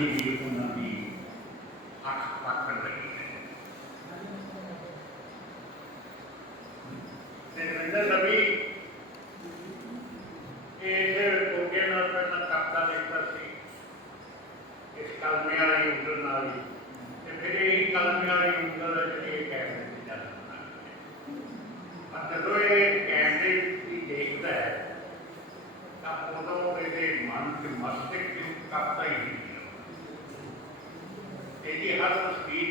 ਜਿਹੜੀ ਵੀ ਉਹਨਾਂ ਦੀ ਅੱਖ ਪੱਕਣ ਲੱਗੀ ਹੈ ਤੇ ਨਰਿੰਦਰ ਰਵੀ ਇਹ ਕੋਕੇ ਨਾਲ ਪਹਿਲਾਂ ਕਪਤਾ ਲਿਖਦਾ ਸੀ ਇਸ ਕਲਮੇ ਵਾਲੀ ਉਂਗਲ ਨਾਲ ਹੀ ਤੇ ਫਿਰ ਇਹ ਕਲਮੇ ਵਾਲੀ ਉਂਗਲ ਜਿਹੜੀ ਇਹ ਕੈਮਰੇ ਤੇ ਚੱਲਦਾ ਹੈ ਪਰ ਜਦੋਂ ਇਹ ਕੈਮਰੇ ਦੀ ਦੇਖਦਾ ਹੈ ਤਾਂ ਉਦੋਂ ਇਹਦੇ ਮਨ ਤੇ ਮਸਤਕ ਦੀ ਕਪਤਾ ਹੀ ਨਹੀਂ Ele errar filhos.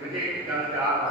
尊敬的大家